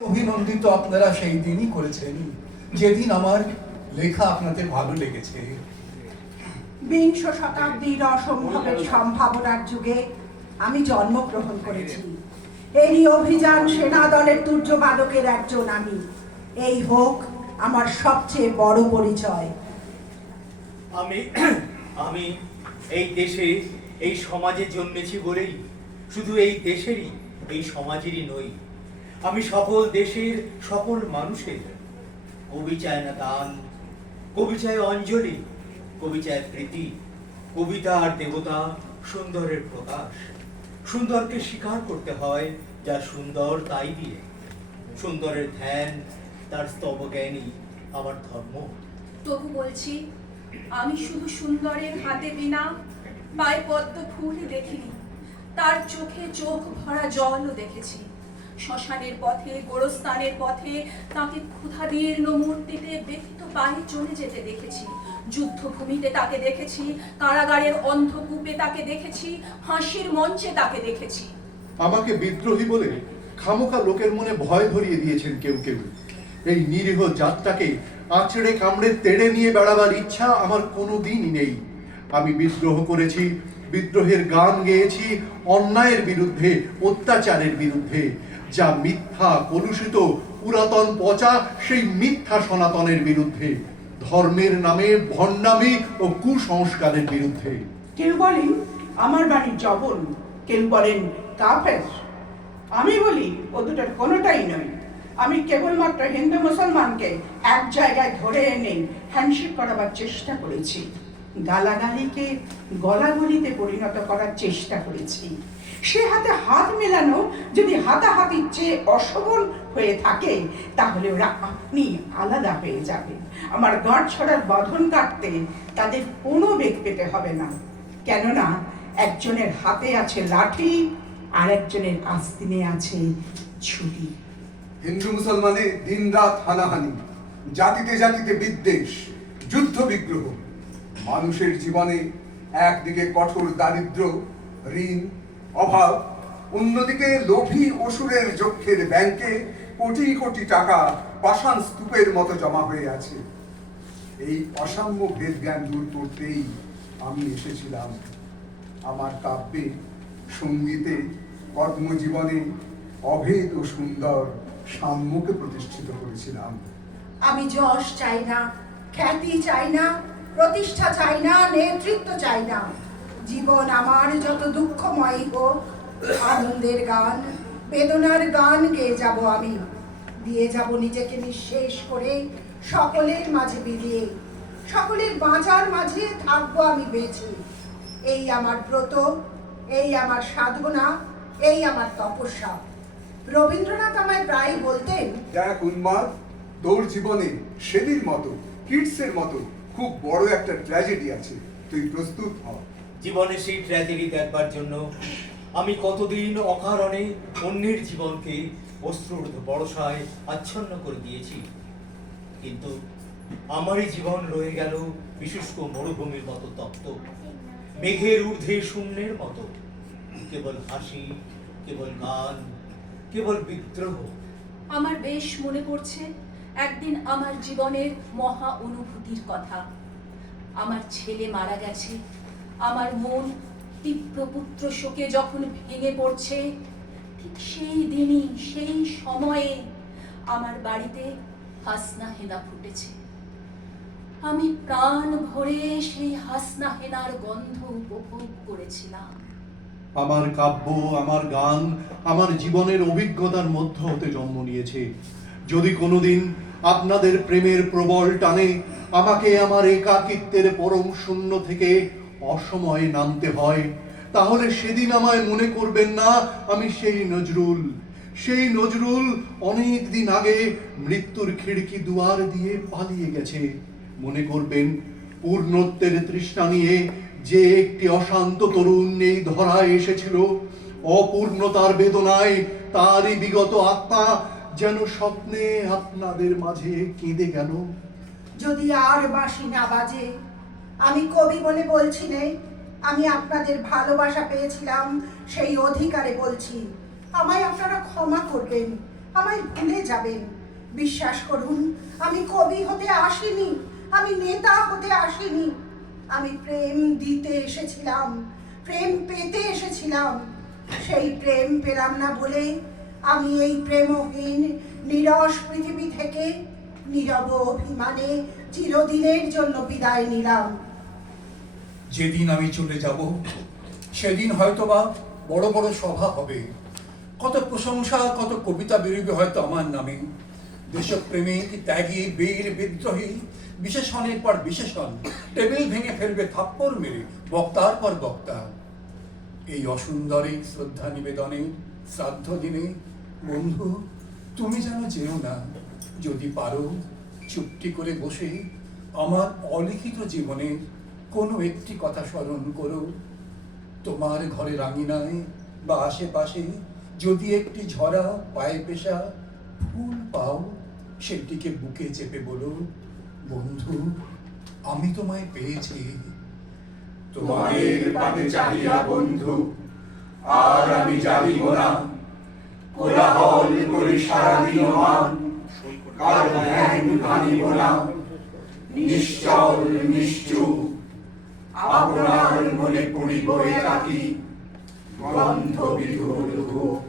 অভিনন্দিত আপনারা সেই দিনই করেছেন যেদিন আমার লেখা আপনাদের ভালো লেগেছে। বিংশ শতাব্দীর অসম্ভবের সম্ভাবনার যুগে আমি জন্মগ্রহণ করেছি। এই অভিযান সেনা দলের তুর্যবাদকের একজন আমি। এই হোক আমার সবচেয়ে বড় পরিচয়। আমি এই দেশে এই সমাজে জন্মেছি বলেই শুধু এই দেশেরই এই সমাজেরই নই, আমি সকল দেশের সকল মানুষের। কবি চায় না দান, কবি চায় অঞ্জলি, কবি চায় প্রীতি। কবিতা আর দেবতা সুন্দরের প্রকাশ। সুন্দরকে স্বীকার করতে হয় যা সুন্দর তাই দিয়ে। সুন্দরের ধ্যান তার স্তবজ্ঞানী আমার ধর্ম। তবু বলছি, আমি শুধু সুন্দরের হাতে বিনা পায়ে পদ্ম ফুল দেখিনি, তার চোখে চোখ ভরা জলও দেখেছি। শ্মশানের পথে, গোরস্থানের পথে তাকে ক্ষুধাদীর্ণ মূর্তিতে ব্যথিত পায়ে চলে যেতে দেখেছি। যুদ্ধভূমিতে তাকে দেখেছি, কারাগারের অন্ধকূপে তাকে দেখেছি, হাসির মঞ্চে তাকে দেখেছি। আমাকে বিদ্রোহী বলে খামোখা লোকের মনে ভয় ধরিয়ে দিয়েছেন কেউ কেউ। এই নিরীহ জাতটাকে আঁচড়ে কামড়ে তেড়ে নিয়ে বেড়াবার ইচ্ছা আমার কোনো দিনই নেই। আমি বিদ্রোহ করেছি, বিদ্রোহের গান গেয়েছি অন্যায়ের বিরুদ্ধে, অত্যাচারের বিরুদ্ধে। যা মিথ্যা, কলুষিত, পুরাতন পচা, সেই মিথ্যা সনাতনের বিরুদ্ধে। ধর্মের নামে ভণ্ডামি ও কুসংস্কারের বিরুদ্ধে। কেউ বলেন আমার বাড়ি জবন, কেউ বলেন কাফের। আমি বলি ও দুটোর কোনোটাই নয়। আমি কেবলমাত্র হিন্দু মুসলমানকে এক জায়গায় ধরে এনে হ্যান্ডশেক করাবার চেষ্টা করেছি। গালাগালিকে গলাগলিতে পরিণত করার চেষ্টা করেছি। সে হাতে হাত মেলানো যদি হাতাহাতির চেয়ে অসবল হয়ে থাকে, তাহলে ওরা আপনি আলাদা হয়ে যাবে। আমার গাঁট ছড়ার বাঁধন কাটতে তাদের কোনো বেগ পেতে হবে না, কেননা একজনের হাতে আছে লাঠি আর একজনের আস্তিনে আছে ছুরি। হিন্দু মুসলমানে দিন রাত হানাহানি, জাতিতে জাতিতে বিদ্বেষ, যুদ্ধ বিগ্রহ। মানুষের জীবনে একদিকে কঠোর দারিদ্র, ঋণ, অভাব, অন্যদিকে লোভী অসুরের যক্ষের ব্যাংকে কোটি কোটি টাকা পাষাণ স্তূপের মতো জমা হয়ে আছে। এই অসাম্য ভেদ জ্ঞান দূর করতেই আমি এসেছিলাম। আমার কাব্যে, সঙ্গীতে, কর্মজীবনে অভেদ ও সুন্দর সাম্যকে প্রতিষ্ঠিত করেছিলাম। আমি যশ চাই না, খ্যাতি চাই না, প্রতিষ্ঠা চাই না, নেতৃত্ব চাই না। জীবন আমার যত দুঃখময় হোক, আনন্দের গান, বেদনার গান গেয়ে যাব আমি। দিয়ে যাব নিজেকে নিঃশেষ করে সকলের মাঝে বিলিয়ে। সকলের বাঁচার মাঝে থাকবো আমি বেঁচে। এই আমার ব্রত, এই আমার সাধনা, এই আমার তপস্যা। রবীন্দ্রনাথ আমায় প্রায় বলতেন, দেখ উন্মাদ, তোর জীবনে শেলির মতো, কিটসের মতো খুব বড় একটা ট্র্যাজেডি আছে, তুই প্রস্তুত হ। জীবনে সেই ট্র্যাজেডি দেখবার জন্য আমি কতদিন অকারণে অন্যের জীবনকে অশ্রুর বর্ষায় আচ্ছন্ন করে দিয়েছি। কিন্তু আমারই জীবন রয়ে গেল বিশুষ্ক মরুভূমির মতো তপ্ত, মেঘের ঊর্ধ্বে শূন্যের মতো। কেবল হাসি, কেবল গান, কেবল বিদ্রোহ। আমার বেশ মনে পড়ছে একদিন আমার জীবনের মহা অনুভূতির কথা। আমার ছেলে মারা গেছে। আমার মন তীব্র পুত্র শোকে যখন ভেঙে পড়ছে, ঠিক সেই দিনই, সেই সময়ে আমার বাড়িতে হাসনা হেনা ফুটেছে। আমি প্রাণ ভরে সেই হাসনা হেনার গন্ধ উপভোগ করেছিলাম। আমার কাব্য, আমার গান, আমার জীবনের অভিজ্ঞতার মধ্য হতে জন্ম নিয়েছে। যদি কোনোদিন আপনাদের প্রেমের প্রবল টানে আমাকে আমার একাকিত্বের পরম শূন্য থেকে অসময়ে নামতে হয়, তাহলে সেদিন আমায় মনে করবেন না আমি সেই নজরুল। সেই নজরুল অনেক দিন আগে মৃত্যুর খিড়কি দুয়ার দিয়ে পালিয়ে গেছে। মনে করবেন পূর্ণত্বের তৃষ্ণা নিয়ে যে একটি অশান্ত তরুণ এই ধরায় এসেছিল। অপূর্ণতার বেদনায় তারই বিগত আত্মা যেন স্বপ্নে আপনাদের মাঝে কেঁদে গেল। যদি আর বাঁশি না বাজে, আমি কবি বলে বলছি নে, আমি আপনাদের ভালোবাসা পেয়েছিলাম সেই অধিকারে বলছি। আমায় আপনারা ক্ষমা করবেন, আমায় ভুলে যাবেন। বিশ্বাস করুন, আমি কবি হতে আসিনি, আমি নেতা হতে আসিনি। আমি প্রেম দিতে এসেছিলাম, প্রেম পেতে এসেছিলাম। সেই প্রেম পেলাম না বলে আমি এই প্রেমহীন নিরস পৃথিবী থেকে নীরব অভিমানে চিরদিনের জন্য বিদায় নিলাম। যেদিন আমি চলে যাব সেদিন হয়তোবা বড় বড় সভা হবে, কত প্রশংসা, কত কবিতা বেরোবে হয়তো আমার নামে। দেশপ্রেমিক, ত্যাগী, বীর, বিদ্রোহী, বিশেষণের পর বিশেষণ টেবিল ভেঙে ফেলবে থাপ্পড় মেরে বক্তার পর বক্তা। এই অসুন্দরে শ্রদ্ধা নিবেদনে শ্রাদ্ধ দিনে বন্ধু তুমি যেন যেও না, যদি পারো চুপটি করে বসে আমার অলিখিত জীবনের কোনো একটি কথা স্মরণ করো। তোমার ঘরের আঙিনায় বা আশেপাশে যদি একটি ঝরা পায়ে পেশা ফুল পাও, সেটিকে বুকে চেপে বলো, বন্ধু আমি তোমায় পেয়েছি। তোমাদের পানে চাহিয়া বন্ধু আর আমি জানিব না, কোলাহল করি সারাদিন মান, কারো ধ্যান ভাঙিব না। নিশ্চল নিশ্চুপ আপনার মনে পড়িব একাকী, গন্ধ বিধুর ঘুম।